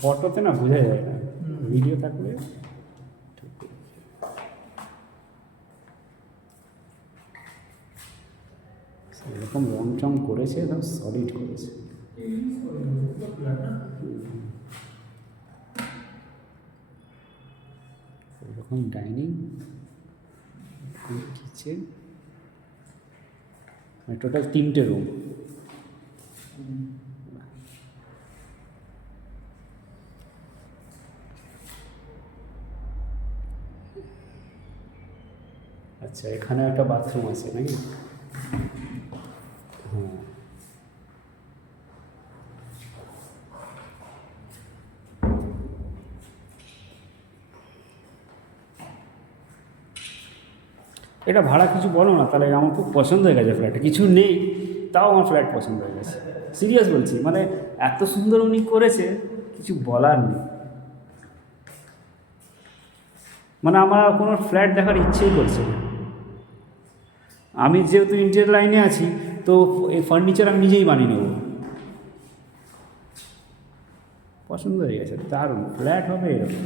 ফটোতে না বোঝা যায় না, ভিডিও থাকলে এরকম রং চং করেছে, একদম সলিড করেছে। এরকম ডাইনিং, কিচেন, টোটাল 3টে রুম। আচ্ছা, এখানে একটা বাথরুম আছে নাকি? হ্যাঁ, এটা ভাড়া কিছু বলো না তাহলে, আমার খুব পছন্দ হয়ে গেছে ফ্ল্যাটটা। কিছু নেই তাও আমার ফ্ল্যাট পছন্দ হয়ে গেছে, সিরিয়াস বলছি। মানে এত সুন্দর উনি করেছে, কিছু বলার নেই। মানে আমার কোনো ফ্ল্যাট দেখার ইচ্ছেই করছে না। আমি যেহেতু ইন্টেরিয়র লাইনে আছি, তো এই ফার্নিচার আমি নিজেই বানিয়ে নেব। পছন্দ হয়ে গেছে, দারুণ ফ্ল্যাট হবে এরকম।